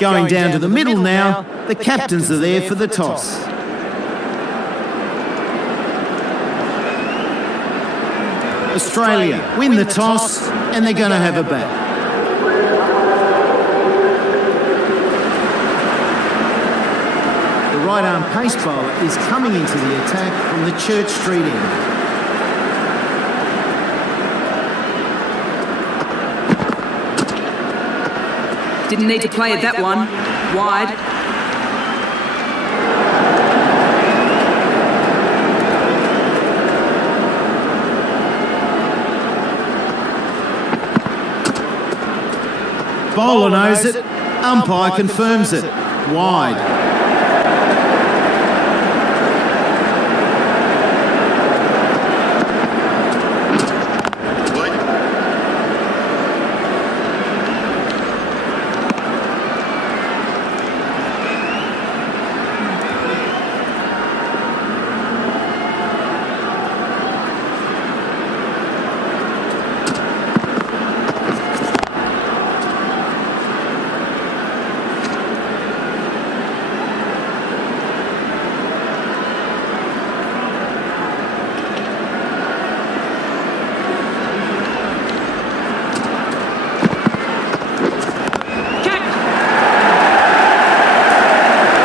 Going down to the middle now, the captains are there for the toss. Australia win the toss and they're going to have a bat. The right-arm pace bowler is coming into the attack from the Church Street end. Didn't need to play it that one. Wide. Bowler knows it. Umpire confirms it. Wide.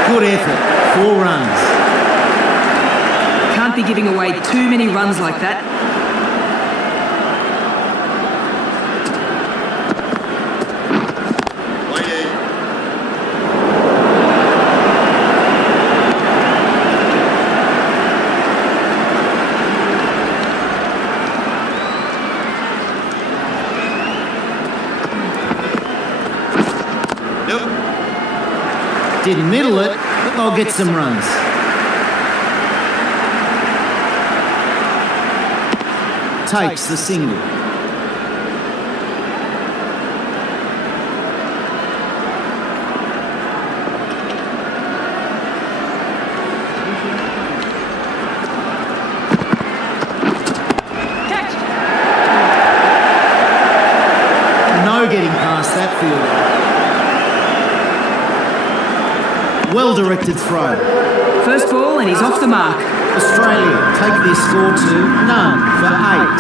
Good effort, 4 runs. Can't be giving away too many runs like that. Didn't middle it, but they'll get some runs. Takes the single. No getting past that fielder. Well-directed throw. First ball and he's off the mark. Australia take their score to none for 8.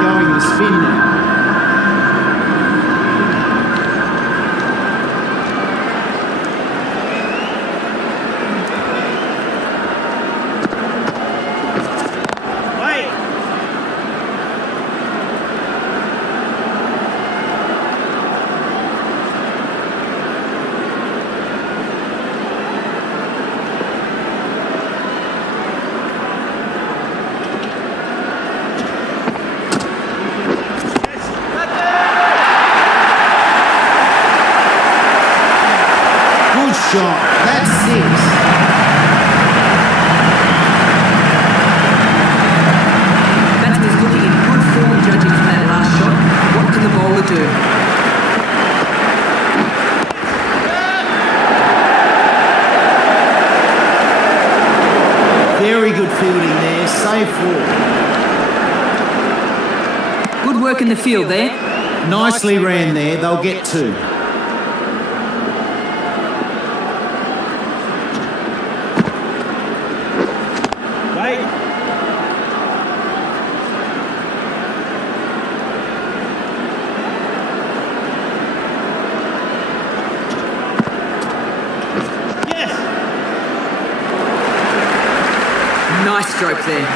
Going the spin now. Shot. That's 6. Batsman's looking in good form judging from that last shot. What can the bowler do? Very good fielding there. Save 4. Good work in the field there. Nicely ran there. They'll get 2. Nice stroke there.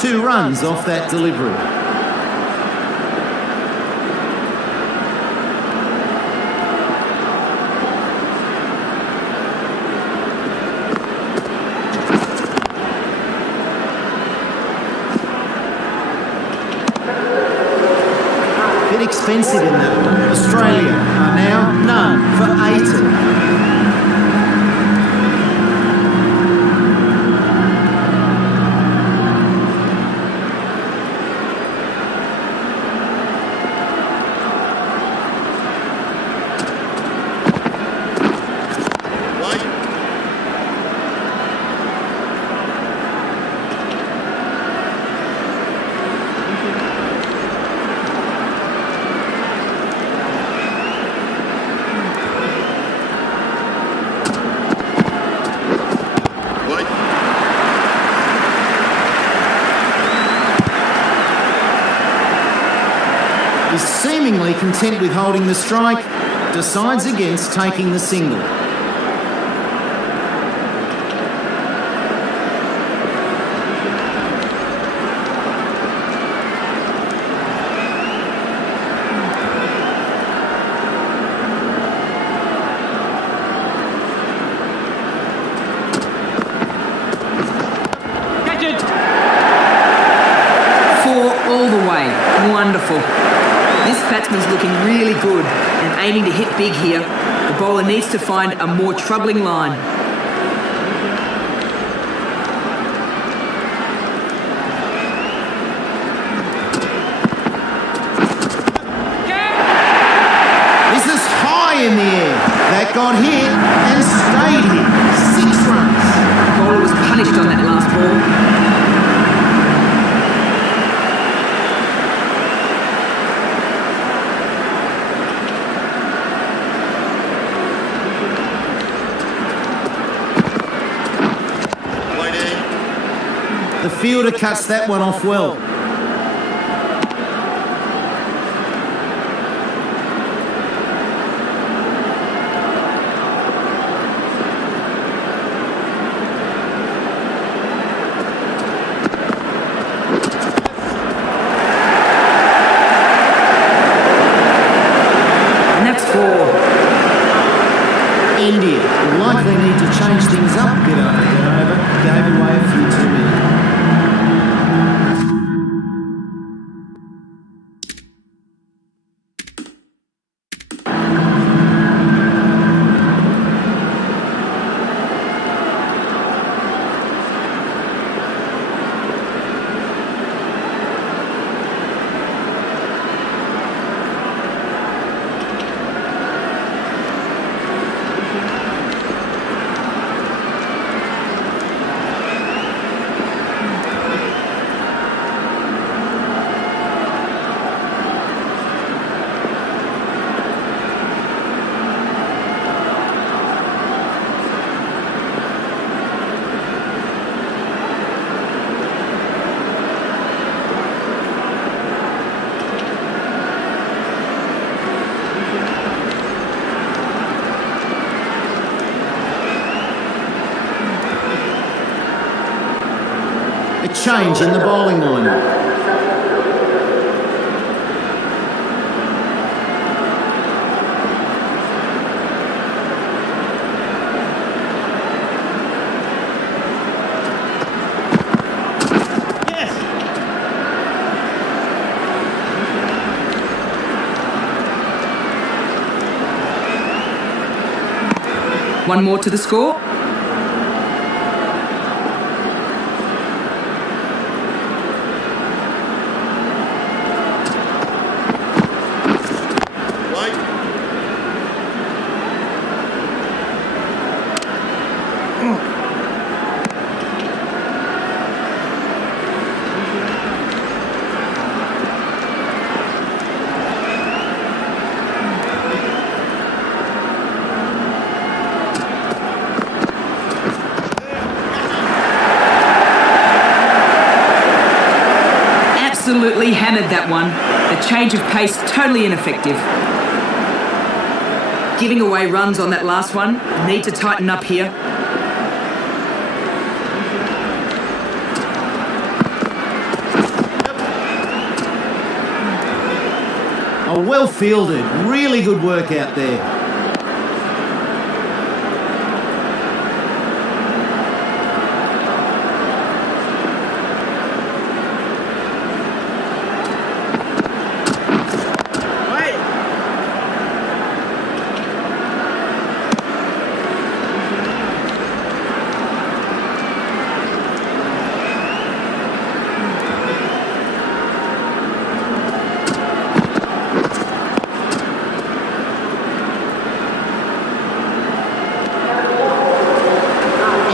Two runs off that delivery. Bit expensive in that one. Australia are now none for 80. is seemingly content with holding the strike, decides against taking the single. All the way. Wonderful. This batsman's looking really good and aiming to hit big here. The bowler needs to find a more troubling line. This is high in the air. That got hit and stayed hit. 6 runs. The bowler was punished on that last ball. The fielder cuts that one off well. And that's 4. India will likely need to change things up a bit after that over. Gave away a few too many. A change in the bowling lineup. One more to the score. Absolutely hammered that one. The change of pace totally ineffective. Giving away runs on that last one. Need to tighten up here. Oh, well fielded. Really good work out there.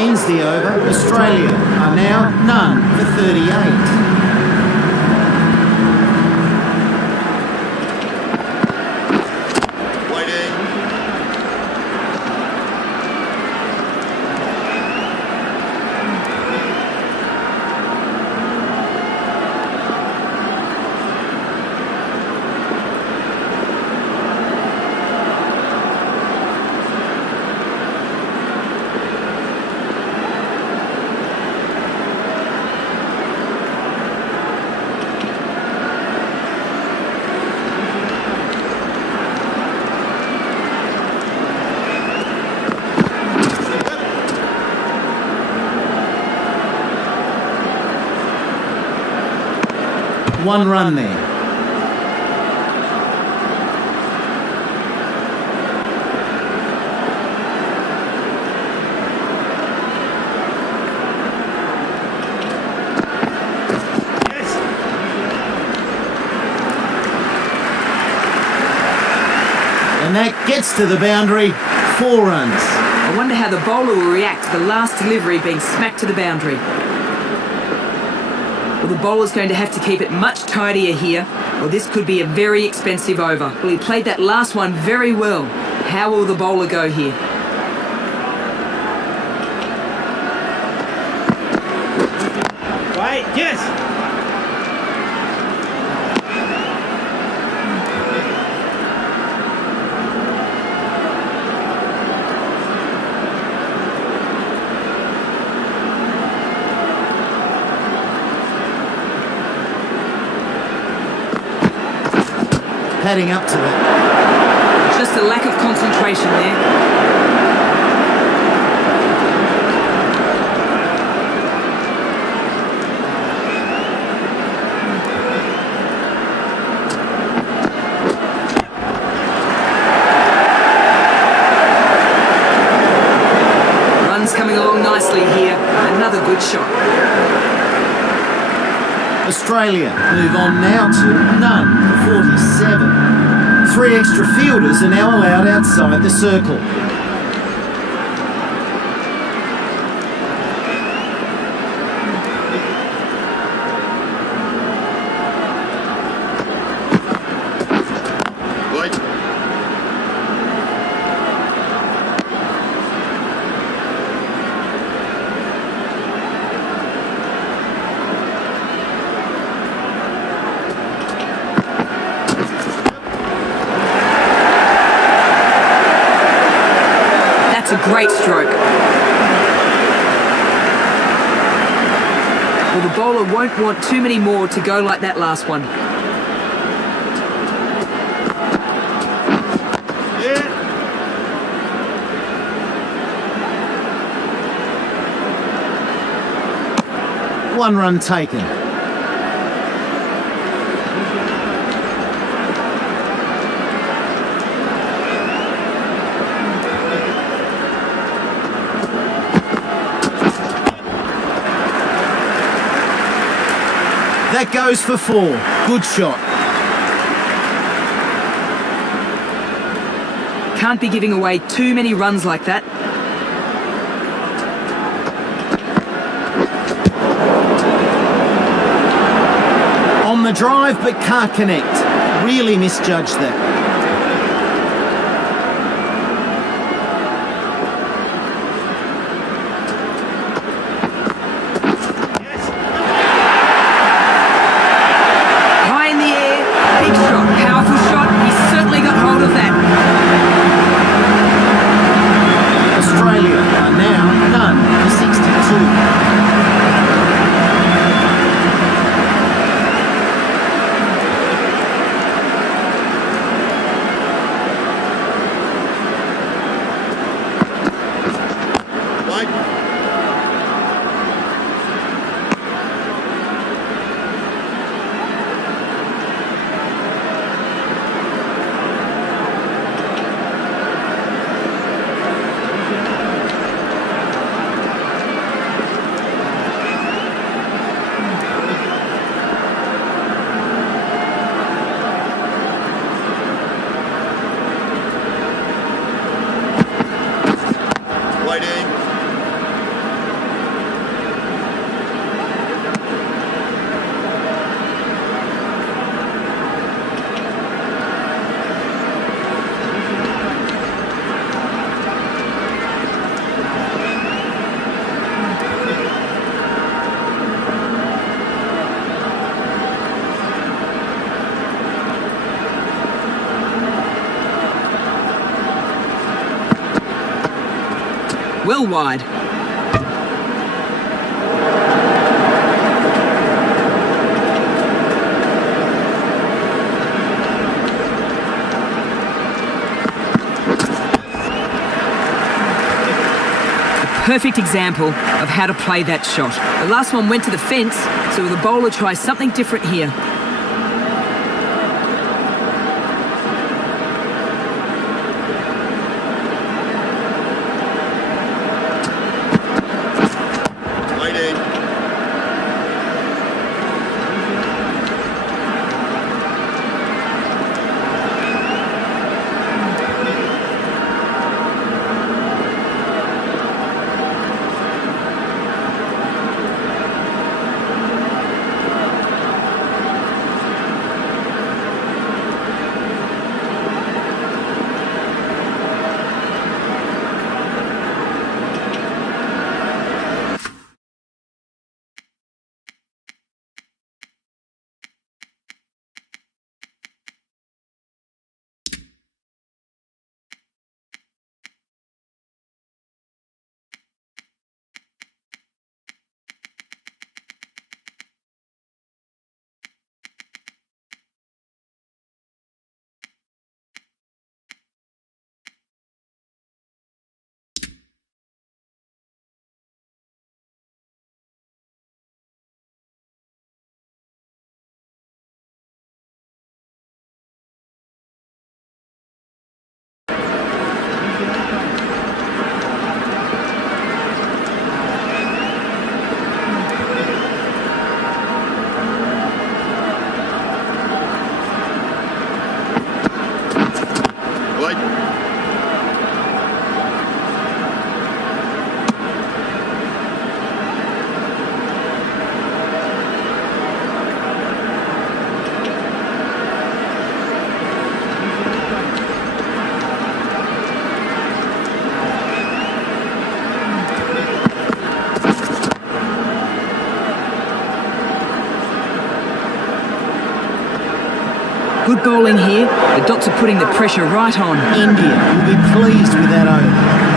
Ends the over. Australia are now none for 38. 1 run there. And that gets to the boundary, 4 runs. I wonder how the bowler will react to the last delivery being smacked to the boundary. Well, the bowler's going to have to keep it much tidier here, or this could be a very expensive over. Well, he played that last one very well. How will the bowler go here? Right, yes! Heading up to that. Just a lack of concentration there. Runs coming along nicely here. Another good shot. Australia move on now to none for 47. 3 extra fielders are now allowed outside the circle. That's a great stroke. Well, the bowler won't want too many more to go like that last one. Yeah. 1 run taken. That goes for 4. Good shot. Can't be giving away too many runs like that. On the drive but can't connect. Really misjudged that. Well wide. Perfect example of how to play that shot. The last one went to the fence, so the bowler tries something different here. Good bowling here. The Dots are putting the pressure right on. India will be pleased with that over.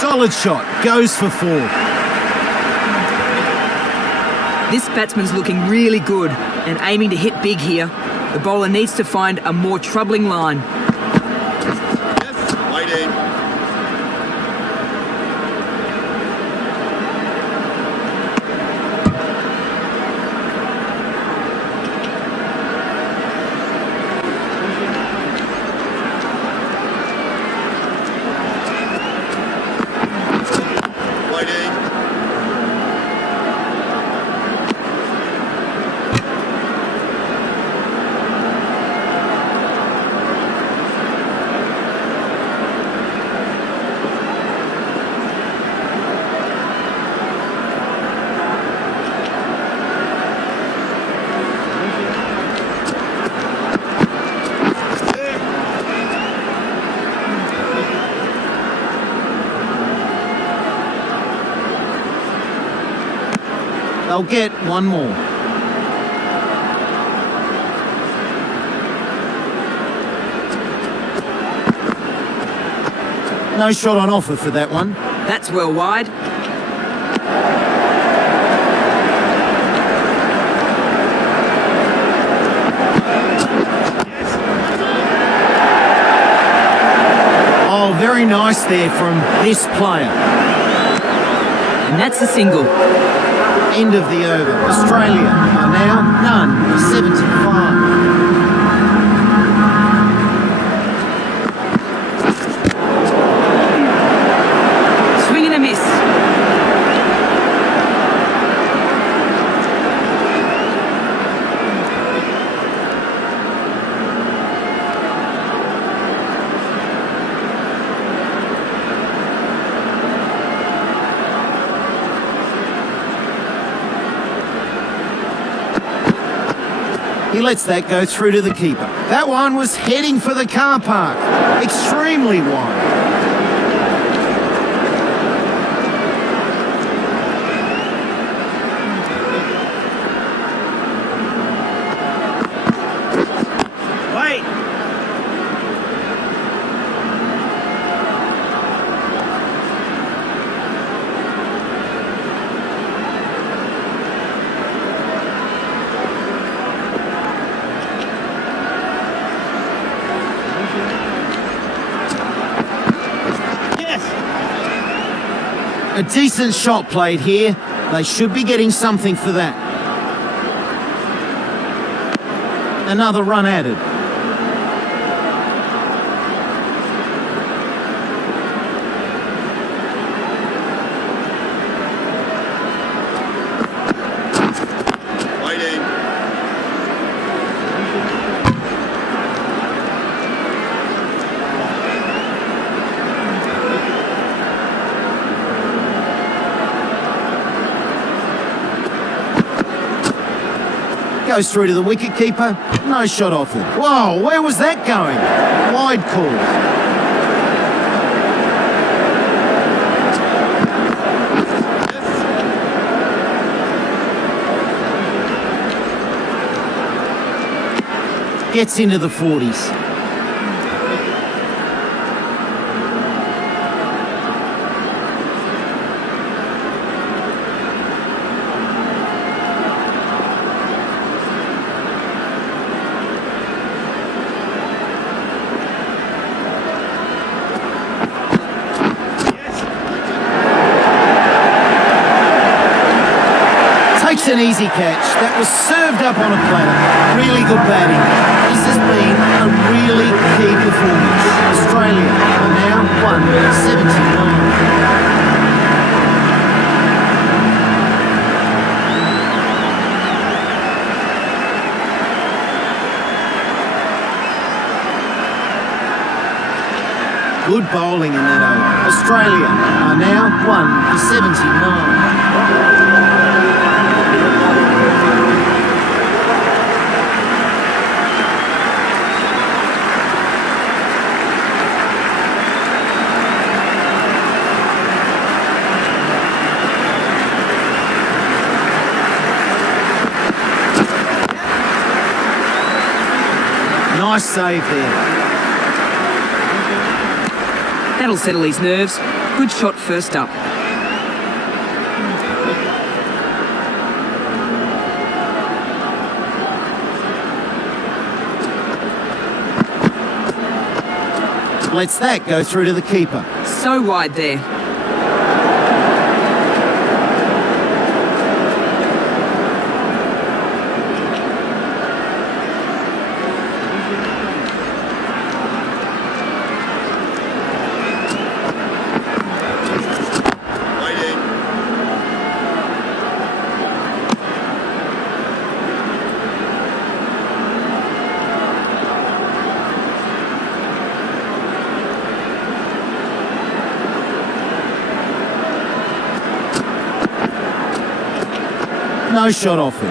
Solid shot, goes for 4. This batsman's looking really good and aiming to hit big here. The bowler needs to find a more troubling line. Yes, waiting. They'll get one more. No shot on offer for that one. That's well wide. Oh, very nice there from this player. And that's a single. End of the over. Australia are now none for 75. Swing and a miss. He lets that go through to the keeper. That one was heading for the car park. Extremely wide. Wait. A decent shot played here. They should be getting something for that. Another run added. Waiting. Goes through to the wicketkeeper. No shot offered. Whoa, where was that going? Wide call. Gets into the 40s. Takes an easy catch. That was served up on a platter. Really good batting. This has been a really key performance. Australia are now 179. Good bowling in that over. Australia are now 1 for 79. Nice save there. That'll settle his nerves. Good shot first up. Lets that go through to the keeper. So wide there. No shot off him.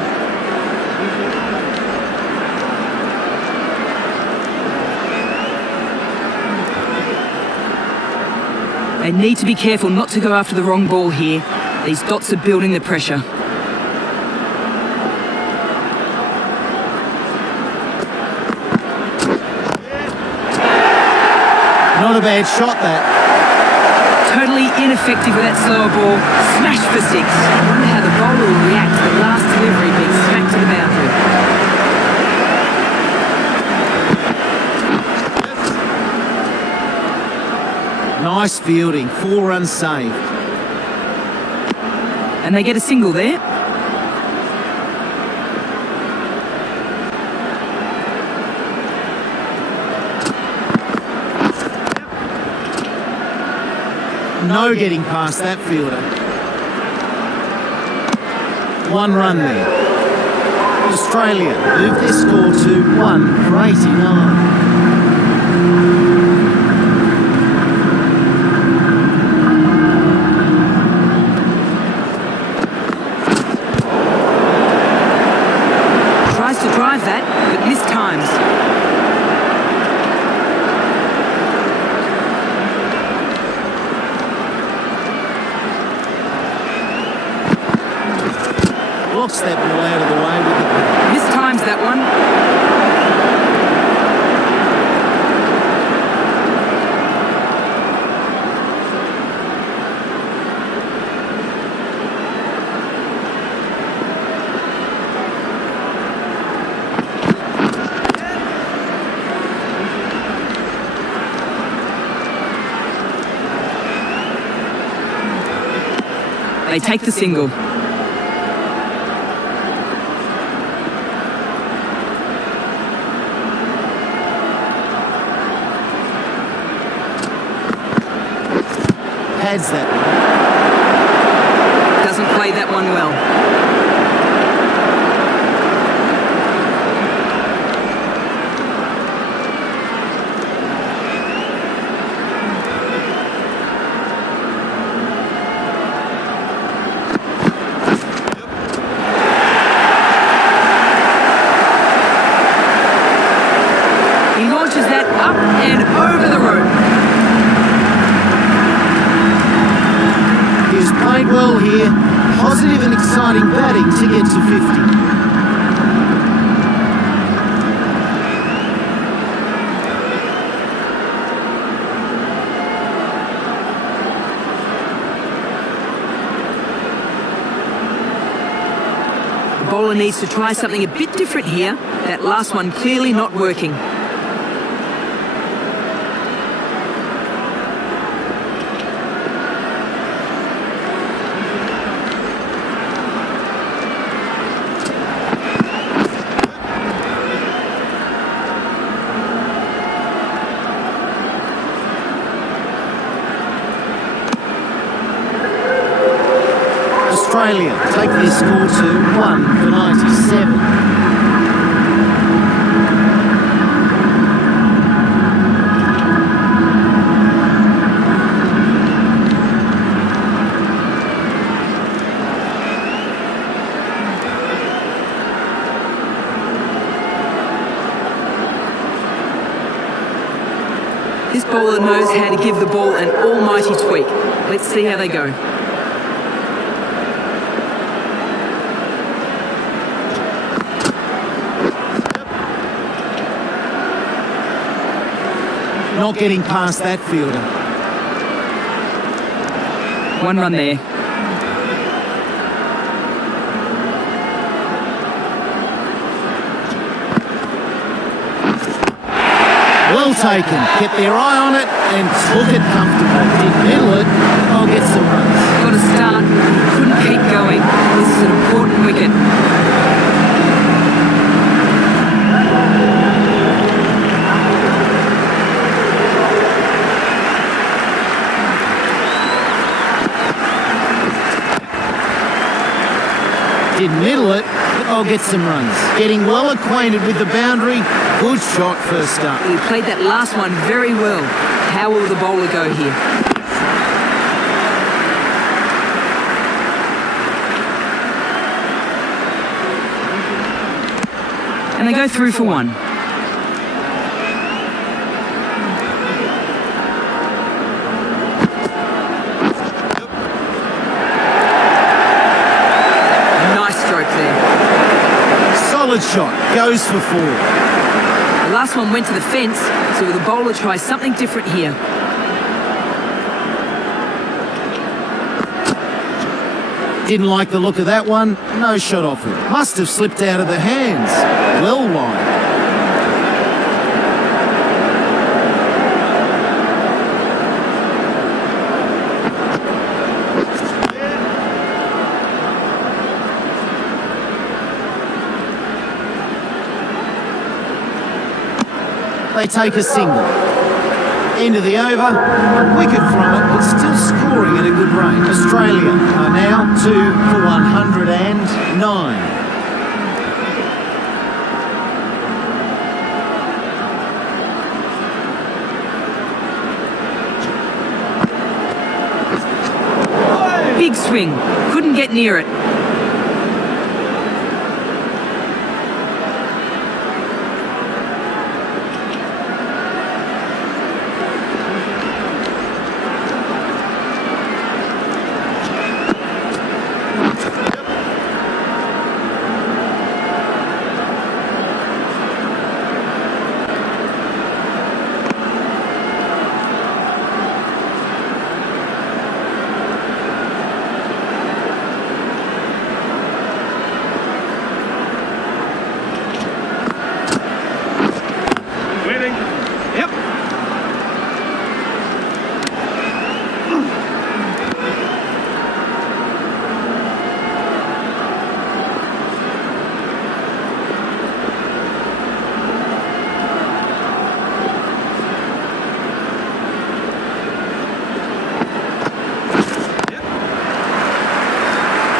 They need to be careful not to go after the wrong ball here. These dots are building the pressure. Not a bad shot, that. Totally ineffective with that slower ball. Smash for six. I wonder how the bowler will react to the last delivery being smacked to the boundary. Nice fielding. 4 runs saved. And they get a single there. No getting past that fielder. 1 run there. Australia move their score to 1 for 89. Tries to drive that, but missed times. Blocks that ball out of the way with the... Mistimes that one. They take the single. Pads that one. Doesn't play that one well. He launches that up and over the rope. He's played well here. Positive and exciting batting to get to 50. The bowler needs to try something a bit different here. That last one clearly not working. Australia take their score to 1 for 97. bowler knows how to give the ball an almighty tweak. Let's see how they go. Not getting past that fielder. One run there. Well taken. Kept their eye on it and took it comfortably. Didn't middle it. I'll get some runs. Got to start. Couldn't keep going. This is an important wicket. Didn't middle it, but I'll get some runs. Getting well acquainted with the boundary. Good shot first up. He played that last one very well. How will the bowler go here? And they go through for one. Solid shot, goes for four. The last one went to the fence, so the bowler tries something different here. Didn't like the look of that one, no shot off it. Must have slipped out of the hands. Well wide. They take a single. End of the over, a wicket from it, but still scoring at a good rate. Australia are now 2 for 109. Big swing, couldn't get near it.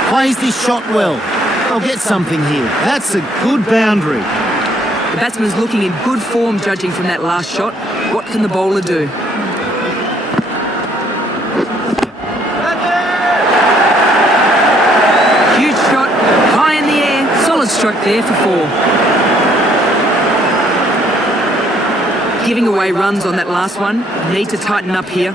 Plays this shot well. I'll get something here. That's a good boundary. The batsman's looking in good form judging from that last shot. What can the bowler do? Huge shot, high in the air. Solid stroke there for four. Giving away runs on that last one. Need to tighten up here.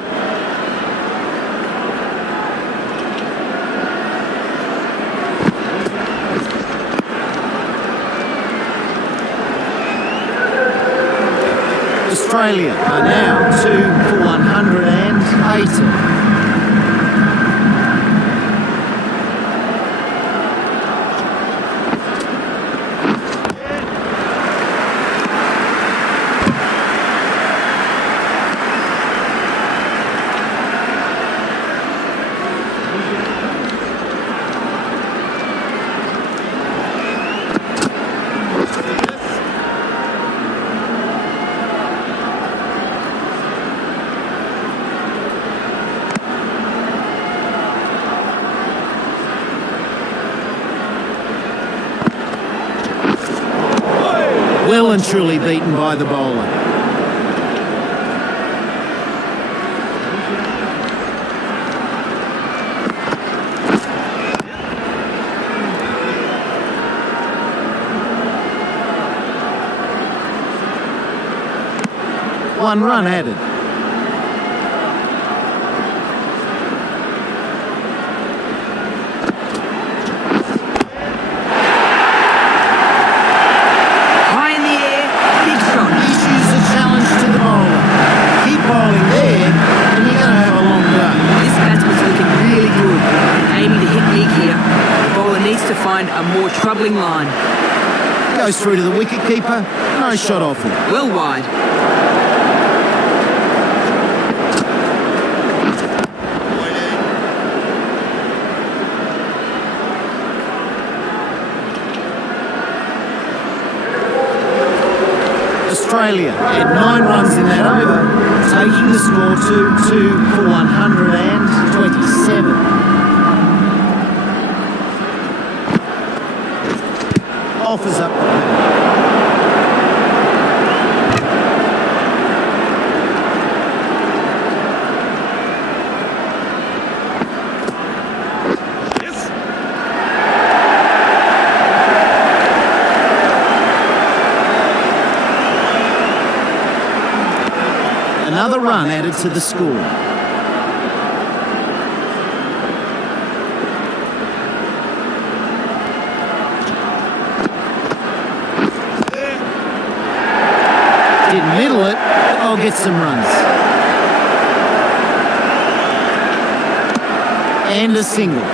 Australia are now 2 for 180. Well and truly beaten by the bowler. One run added. to find a more troubling line. Goes through to the wicketkeeper. No shot off him. Well wide. Australia had 9 runs in that over, taking the score to 2 for 127. Offers up the pace. Another run added to the score. Didn't middle it, but I'll get some runs. And a single.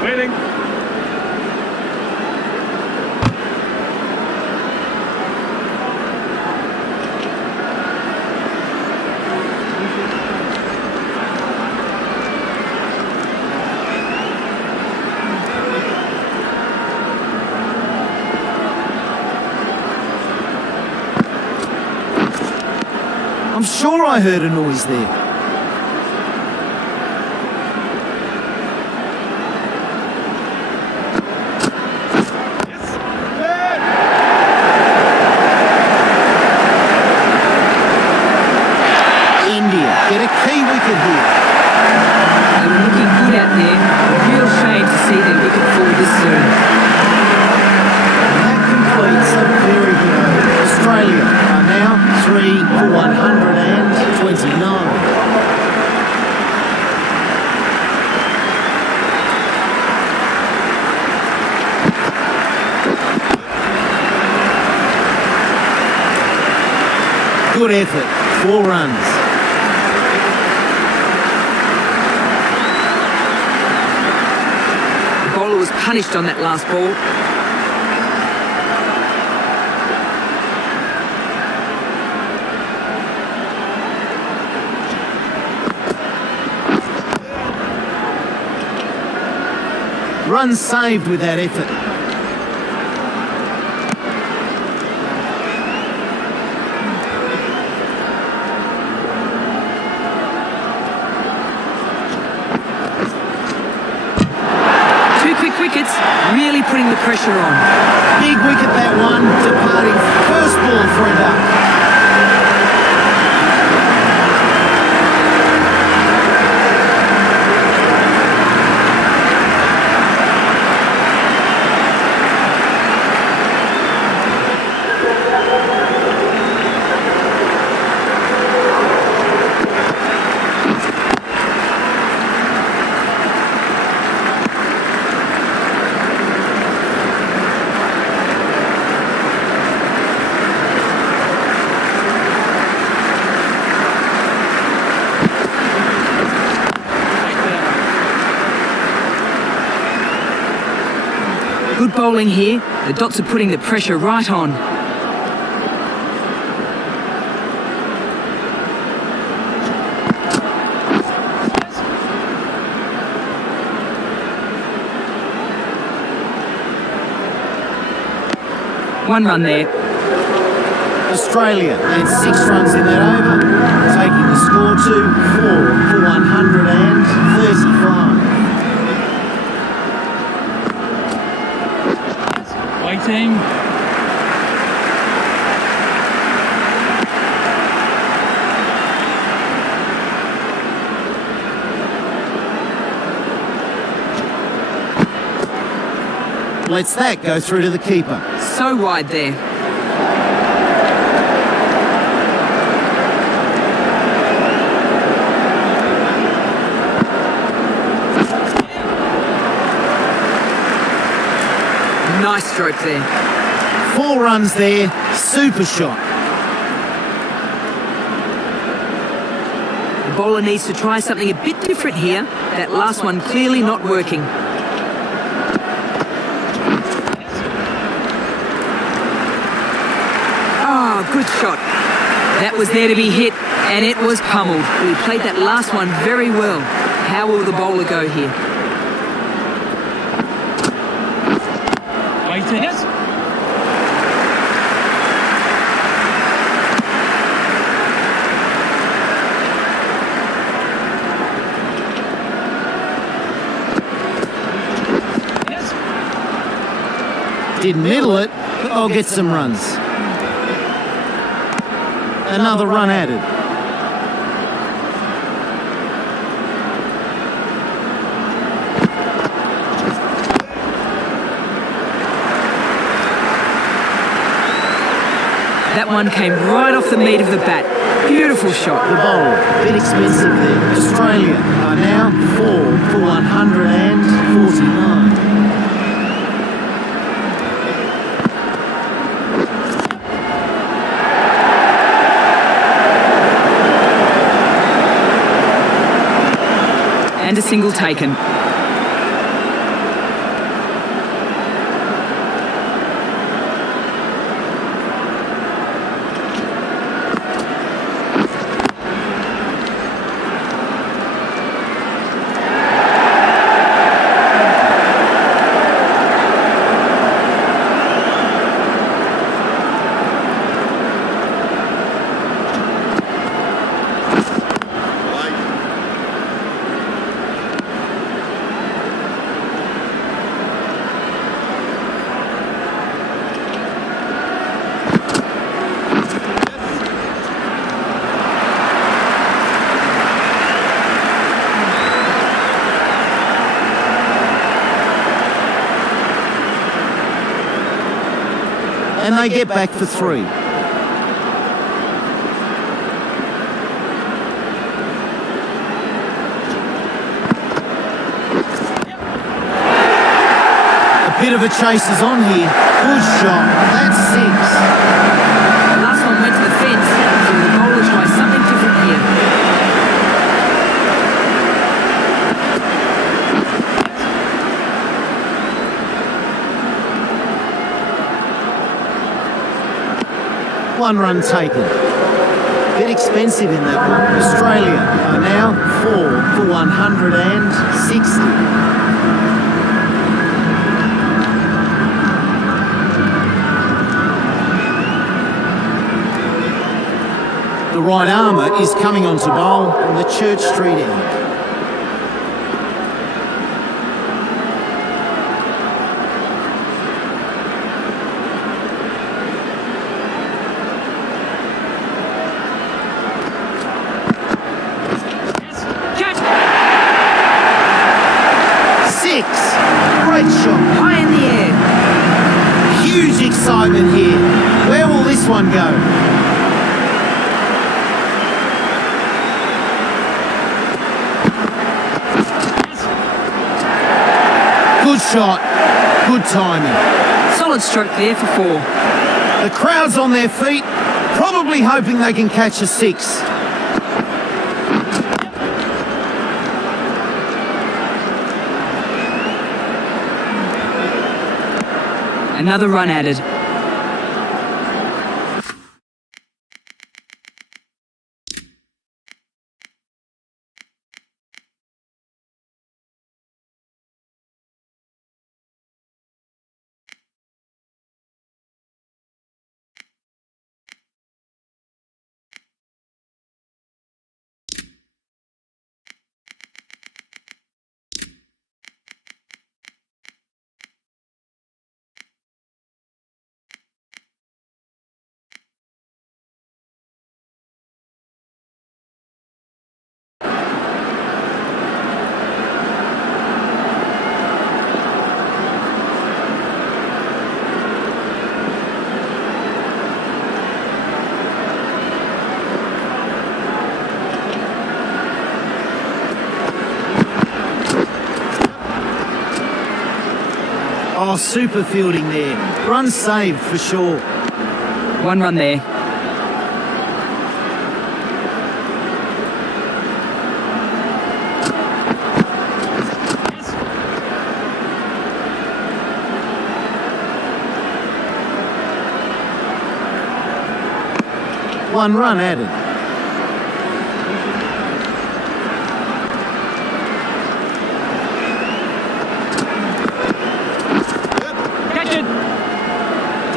Waiting. I'm sure I heard a noise there. India get a key wicket here. They were looking good out there. Real shame to see their wicket fall this soon. That completes a very good over. Australia are now 3 for 129. Good effort, 4 runs. The bowler was punished on that last ball. Runs saved with that effort. Wickets, really putting the pressure on. Big wicket that one, departing first ball 3 up. Good bowling here. The dots are putting the pressure right on. One run there. Australia had 6 runs in that over, taking the score to 4 for 135. Waiting. lets that go through to the keeper. So wide there. Nice stroke there. 4 runs there, super shot. The bowler needs to try something a bit different here. That last one clearly not working. Oh, good shot. That was there to be hit, and it was pummeled. He played that last one very well. How will the bowler go here? Wait to hit. Didn't middle it, but I'll get some runs. Another run added. That one came right off the meat of the bat. Beautiful shot. The bowler, a bit expensive there. Australia are now 4 for 149. And a single taken. And they get back for 3. A bit of a chase is on here. Good shot. That's 6. The last one went to the fence, so the bowler tries something different here. One run taken. Bit expensive in that one. Australia are now 4 for 160. The right armour is coming on to bowl on the Church Street end. Great shot. High in the air. Huge excitement here. Where will this one go? Good shot. Good timing. Solid stroke there for 4. The crowd's on their feet, probably hoping they can catch a 6. Another run added. Oh, super fielding there. Run saved for sure. 1 run there. One run added. Catch it!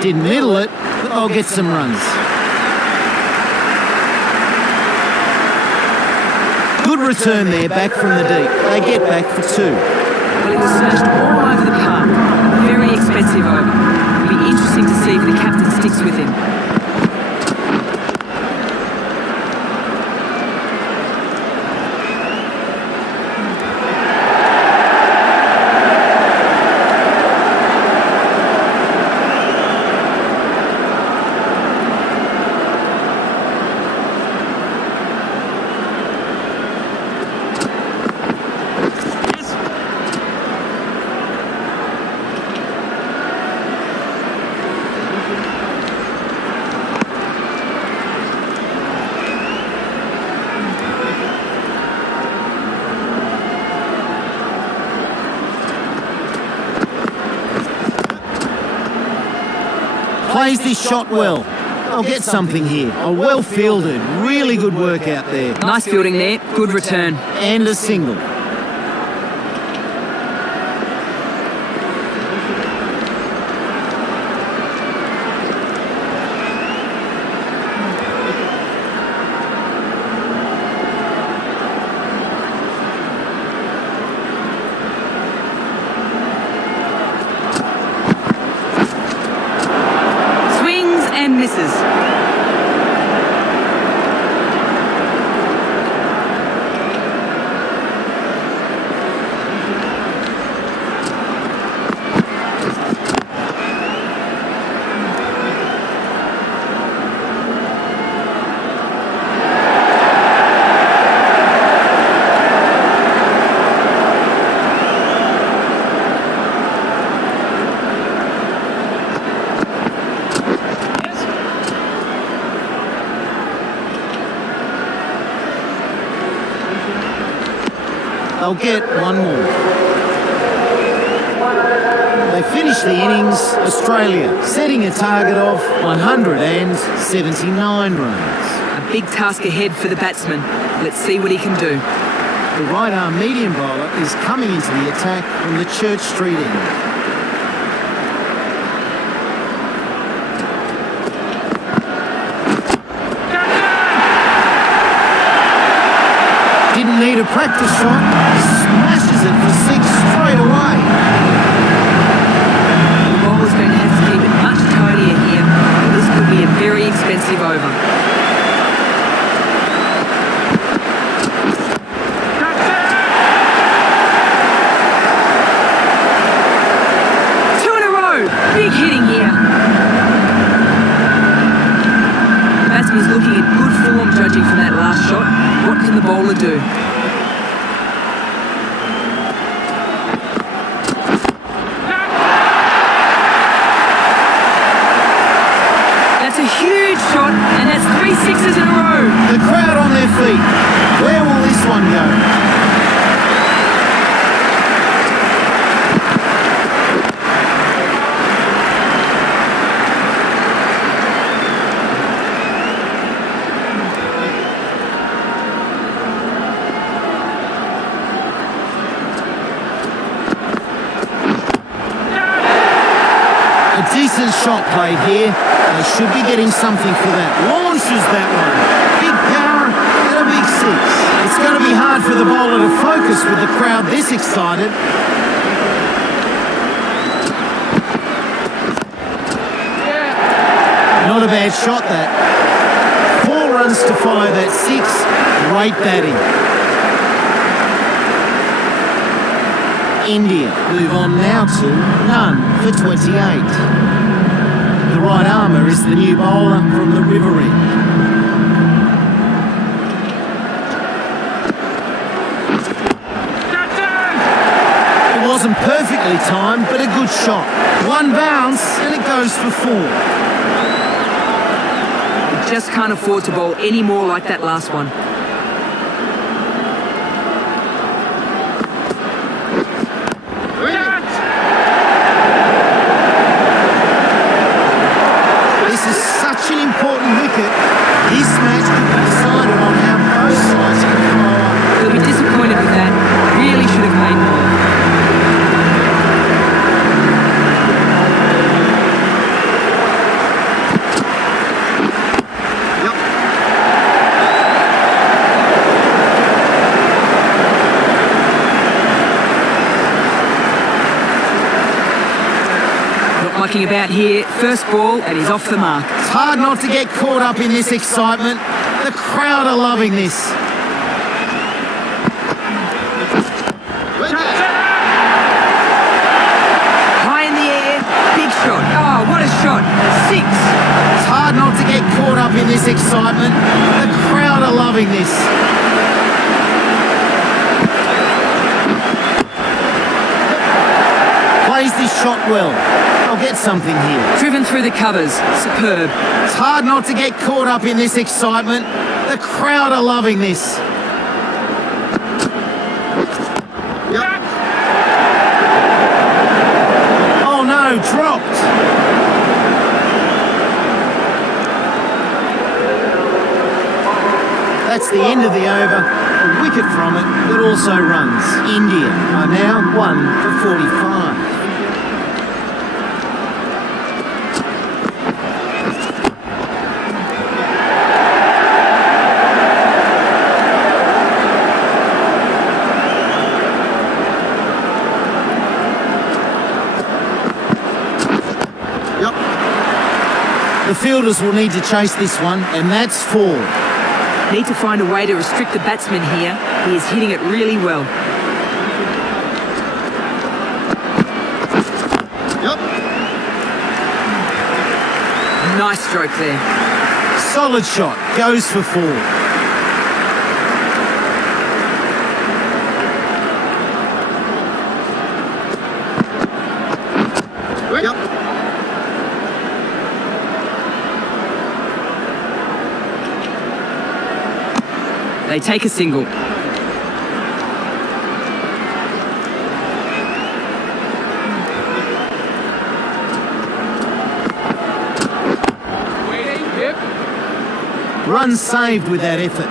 Didn't middle it, but they'll get some runs. Good return there, back from the deep. They get back for 2. Well, it was smashed all over the park. A very expensive over. It'll be interesting to see if the captain sticks with him. Plays this shot well. I'll get something here. Oh, well fielded. Really good work out there. Nice fielding there. Good return. And a single. And misses. They'll get one more. They finish the innings, Australia, setting a target of 179 runs. A big task ahead for the batsman. Let's see what he can do. The right-arm medium bowler is coming into the attack from the Church Street end. Didn't need a practice shot. Smashes it for 6 straight away. The bowler's going to have to keep it much tidier here. This could be a very expensive over. Two in a row. Big hitting here. The batsman's looking at good form judging from that last shot. What can the bowler do? That's a huge shot, and that's 3 sixes in a row. The crowd on their feet. Where will this one go? A decent shot played here. They should be getting something for that. Launches that one. Big power and a big 6. It's going to be hard for the bowler to focus with the crowd this excited. Not a bad shot, that. 4 runs to follow that 6. Great batting. India move on now to none for 28. The right armour is the new bowler from the River End. It wasn't perfectly Poorly timed, but a good shot. One bounce, and it goes for 4. Just can't afford to bowl any more like that last one. This is such an important wicket. This match could be decided on how both sides can follow up. He'll be disappointed with that. Really should have made more. Mucking about here, first ball, and he's off the mark. It's hard not to get caught up in this excitement. The crowd are loving this. High in the air, big shot. Oh, what a shot. 6. It's hard not to get caught up in this excitement. The crowd are loving this. Plays this shot well. I'll get something here. Driven through the covers. Superb. It's hard not to get caught up in this excitement. The crowd are loving this. Oh no, dropped. That's the end of the over. A wicket from it, but also runs. India are now 1 for 45. The fielders will need to chase this one, and that's 4. Need to find a way to restrict the batsman here. He is hitting it really well. Nice stroke there. Solid shot, goes for 4. They take a single. Run saved with that effort.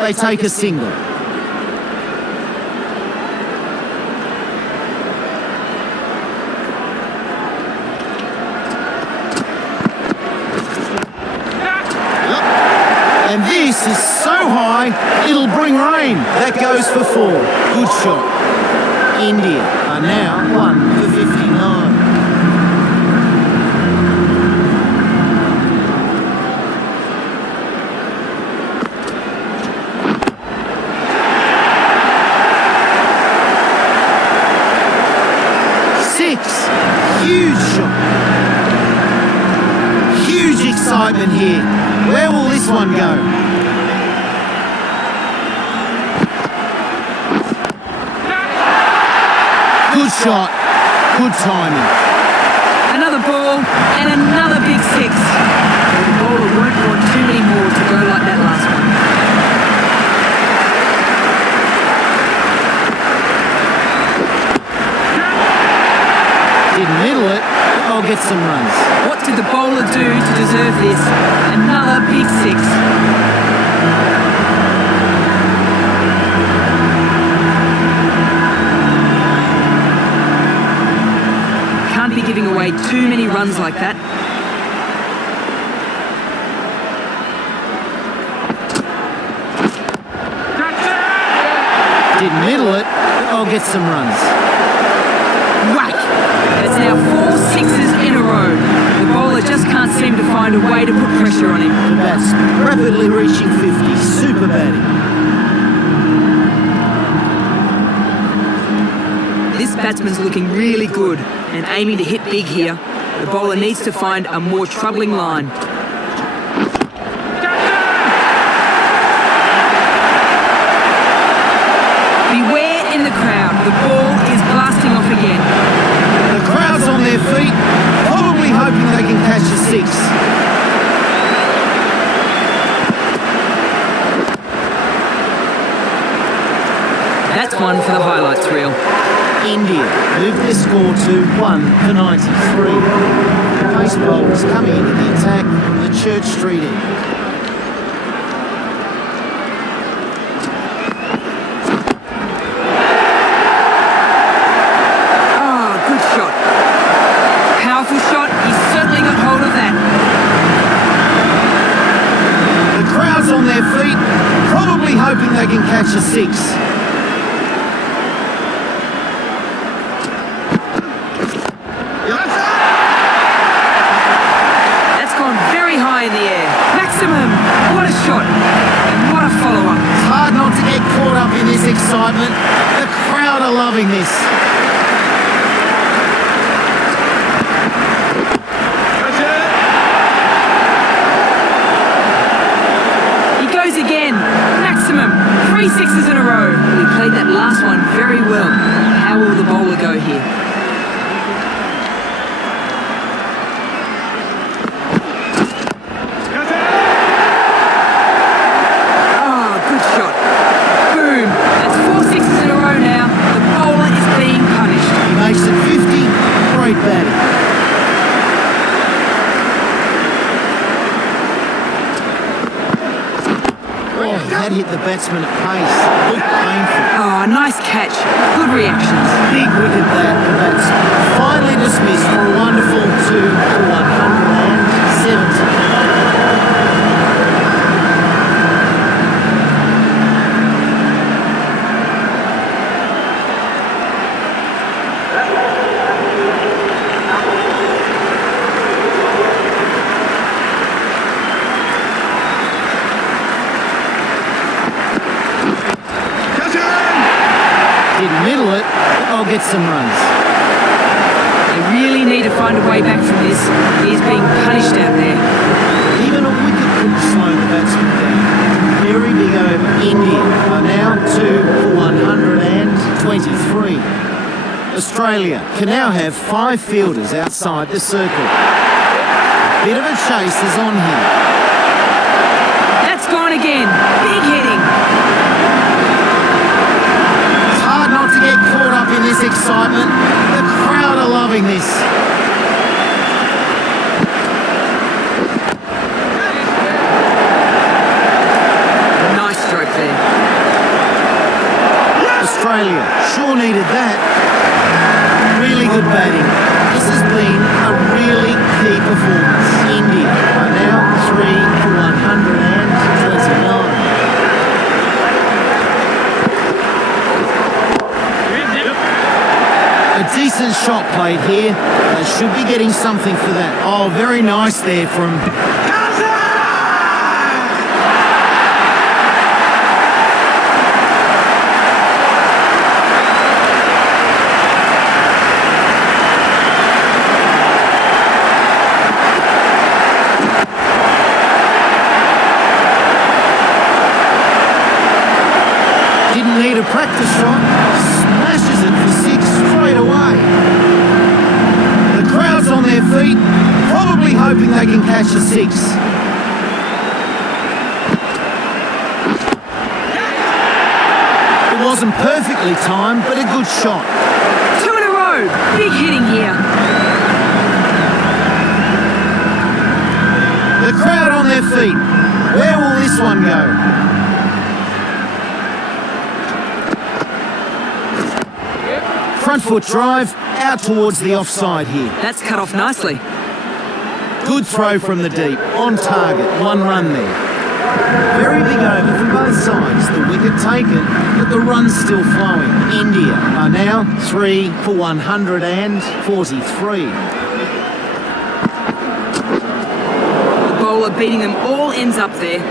They take a single. And this is so high, it'll bring rain. That goes for 4. Good shot. India are now 1 for 59. Huge shot. Huge excitement here. Where will this one go? Good shot. Good timing. Another ball and another big 6. The bowler won't want too many more to go like that last one. Didn't middle it. I'll get some runs. What did the bowler do to deserve this? Another big 6. Can't be giving away too many runs like that. Didn't middle it. I'll get some runs. Whack! That's now 4 sixes in a row. The bowler just can't seem to find a way to put pressure on him. The batsman rapidly reaching 50. Super batting. This batsman's looking really good and aiming to hit big here. The bowler needs to find a more troubling line. Beware in the crowd. The ball is blasting off again. The crowd's on their feet, probably hoping they can catch a six. That's one for the highlights reel. India moved their score to 1 for 93. Pace bowlers coming into the attack from the Church Street end. Good shot. Powerful shot. He's certainly got hold of that. The crowd's on their feet, probably hoping they can catch a six. That's gone very high in the air. Maximum. What a shot. And what a follow-up. It's hard not to get caught up in this excitement. The crowd are loving this. Again, maximum, 3 sixes in a row. He played that last one very well. How will the bowler go here? Good shot. Boom. That's 4 sixes in a row now. The bowler is being punished. He makes it 50. Great batting. That hit the batsman at pace. Looked painful. Nice catch. Good reactions. Big wicket that. And that's finally dismissed for a wonderful 2 for 170. Didn't middle it, but I'll get some runs. They really need to find a way back from this. He's being punished out there. Even a wicket couldn't slow the batsman down. Very big over. India are now 2 for 123. Australia can now have 5 fielders outside the circle. Bit of a chase is on here. That's gone again. Big hitting. Not to get caught up in this excitement. The crowd are loving this. Nice stroke there. Australia sure needed that. Really good batting. This has been a really key performance. India are now 3 for 129. A decent shot played here. They should be getting something for that. Oh, very nice there from... Didn't need a practice shot. Smashes it for 6 straight away. The crowd's on their feet, probably hoping they can catch a 6. It wasn't perfectly timed, but a good shot. 2 in a row. Big hitting here. The crowd on their feet. Where will this one go? Front foot drive, out towards the offside here. That's cut off nicely. Good throw from the deep, on target, 1 run there. Very big over for both sides. The wicket taken, but the run's still flowing. India are now 3 for 143. The bowler beating them all ends up there.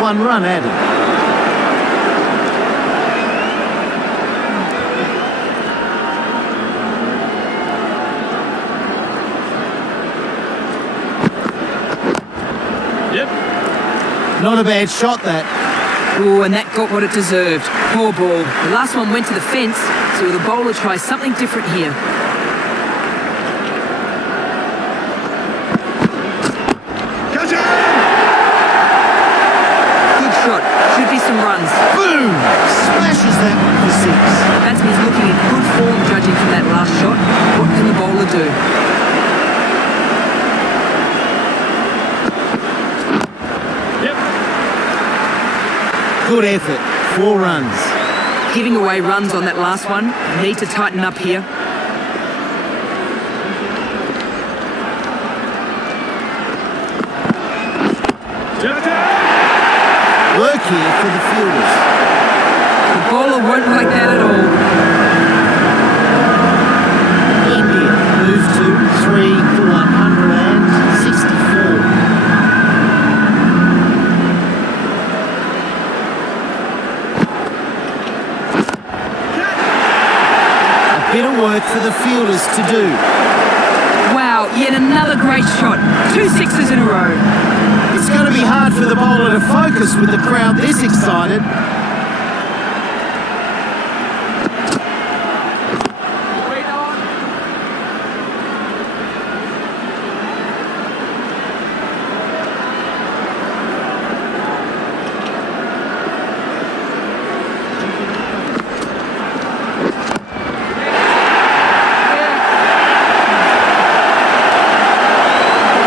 One run added. Not a bad shot, that. Oh, and that got what it deserved. Poor ball. The last one went to the fence, so the bowler tries something different here. Good shot. Should be some runs. Boom! Smashes that one for 6. Batsman's looking in good form judging from that last shot. What can the bowler do? Good effort. 4 runs. Giving away runs on that last one. Need to tighten up here. Work here for the fielders. The bowler won't like that at all. India move to 3 for 164. A bit of work for the fielders to do. Wow, yet another great shot. 2 sixes in a row. It's going to be hard for the bowler to focus with the crowd this excited.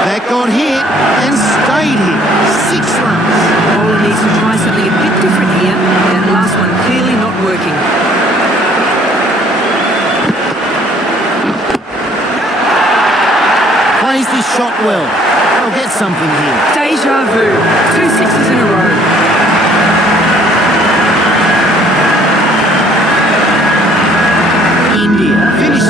That got hit and stayed hit. 6 runs. The bowler needs to try something a bit different here. That last one clearly not working. Plays this shot well. I'll get something here. Deja vu. 2 sixes in a row. India finish